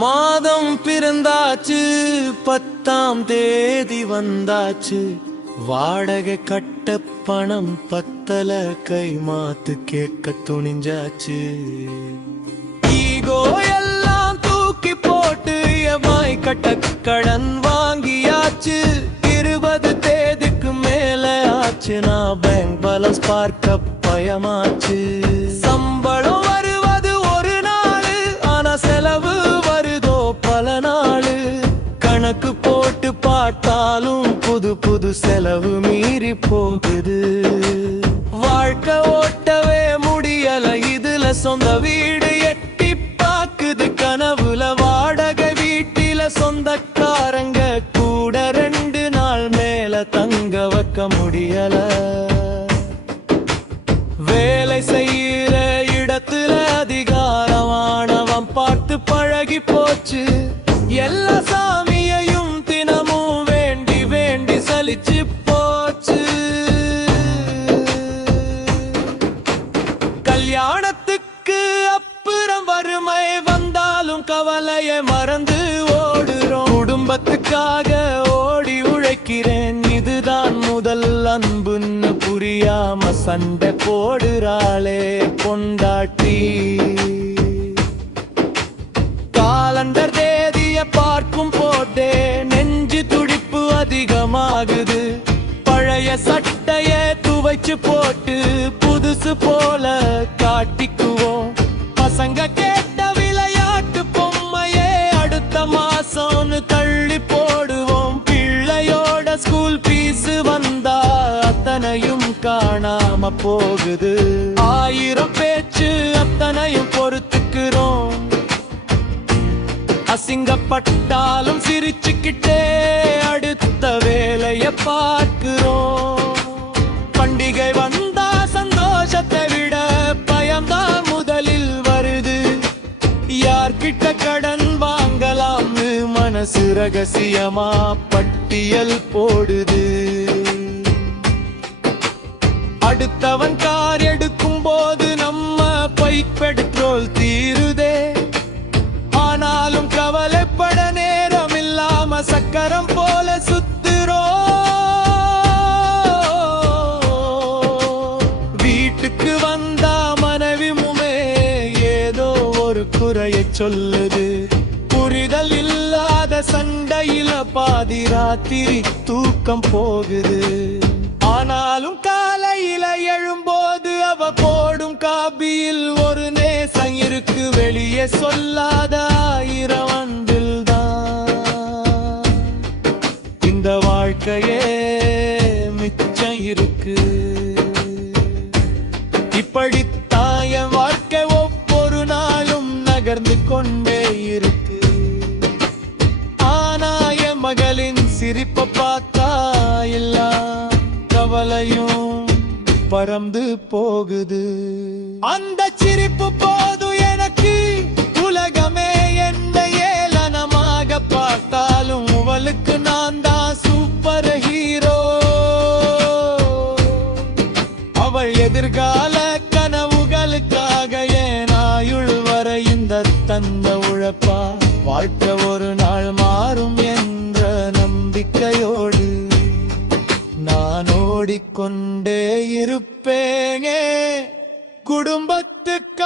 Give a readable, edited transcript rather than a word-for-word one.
மாதம் பிறந்தாச்சு, 10ஆம் தேதி வந்தாச்சு. வாடகை கட்ட பணம் பத்தல, கை மாத்து கேட்க துணிஞ்சாச்சு. ஈகோ எல்லாம் தூக்கி போட்டு எவாய் கட்ட கடன் வாங்கியாச்சு. 20 தேதிக்கு மேல ஆச்சு, நான் பேங்க் பேலன்ஸ் பார்க்க பயமாச்சு. சம்பளம் வருவது ஒரு நாள், ஆனா செலவு வருதோ பல நாள். கணக்கு போட்டு பார்த்தாலும் புது புது செலவு மீறி போகுது. வாழ்க்கை ஓட்டவே முடியல, இதுல சொந்த வீடு எட்டி பாக்குது கனவுல. வாடகை வீட்டில சொந்தக்காரங்க கூட 2 நாள் மேல தங்க வைக்க முடியல. வேலை செய்யற இடத்துல அதிகாரமானவன் பார்த்து பழகி போச்சு. எல்லா சாமியையும் தினமும் வேண்டி வேண்டி சலிச்சு போச்சு. கல்யாணத்துக்கு அப்புறம் வறுமை வந்தாலும் கவலையை மறந்து ஓடுறோம். குடும்பத்துக்காக ஓடி உழைக்கிறேன், இதுதான் முதல் அன்புன்னு புரியாம சண்டை போடுறாளே பொண்டாட்டி. காலண்டர் தேதிய பார்க்கும் போதே நெஞ்சு துடிப்பு அதிகமாகுது. பழைய சட்டைய துவைச்சு போட்டு புதுசு போல காட்டிக்குவோம். பசங்க கேட்ட விளையாட்டு பொம்மையே அடுத்த மாசம்னு தள்ளி போடுவோம். பிள்ளையோட ஸ்கூல் பீஸ் வந்தா அத்தனையும் காணாம போகுது. 1000 பேச்சு அத்தனையும் பொறுத்துக்கிறோம். அசிங்கப்பட்டாலும் சிரிச்சுக்கிட்டே அடுத்த வேலைய பார்க்கிறோம். பண்டிகை வந்தா சந்தோஷத்தை விட பயம்தான் முதலில் வருது. யார்கிட்ட கடன் வாங்கலாம்னு மனசு ரகசியமா பட்டியல் போடுது. அடுத்தவன் கார் எடுக்கும் போது நம்ம பைக் பெட்ரோல் தீருதே. ஆனாலும் கவலைப்பட நேரம் இல்லாம சக்கரம் போல சுத்துறோம். வீட்டுக்கு வந்தா மனைவியுமே ஏதோ ஒரு குறையை சொல்லுது. புரிதல் இல்லாத சண்டையில பாதி ராத்திரி தூக்கம் போகுது. ஆனாலும் காலையில எழும்போது அவ போடும் காபியில் ஒரு நேசம் இருக்கு. வெளியே சொல்லாத 1000 அன்பில் தான் இந்த வாழ்க்கையே மிச்சம் இருக்கு. இப்படித்தான் என் வாழ்க்கை ஒவ்வொரு நாளும் நகர்ந்து கொண்டே இருக்கு. ஆனா என் மகளின் சிரிப்பை பார்த்தா இல்ல கவலையும் பறந்து போகுது. அந்த சிரிப்பு போதும் எனக்கு, உலகமே என்ன ஏளனமாக பார்த்தாலும் அவளுக்கு நான் தான் சூப்பர் ஹீரோ. அவள் எதிர்கால கனவுகளுக்காக என் ஆயுள் வரை இந்த தந்த உழைப்பா. வாழ்க்கை ஒரு நாள் மாறும் என்ற நம்பிக்கையோடு நான் ஓடிக்கொண்டே இருப்பேனே குடும்பத்துக்காக.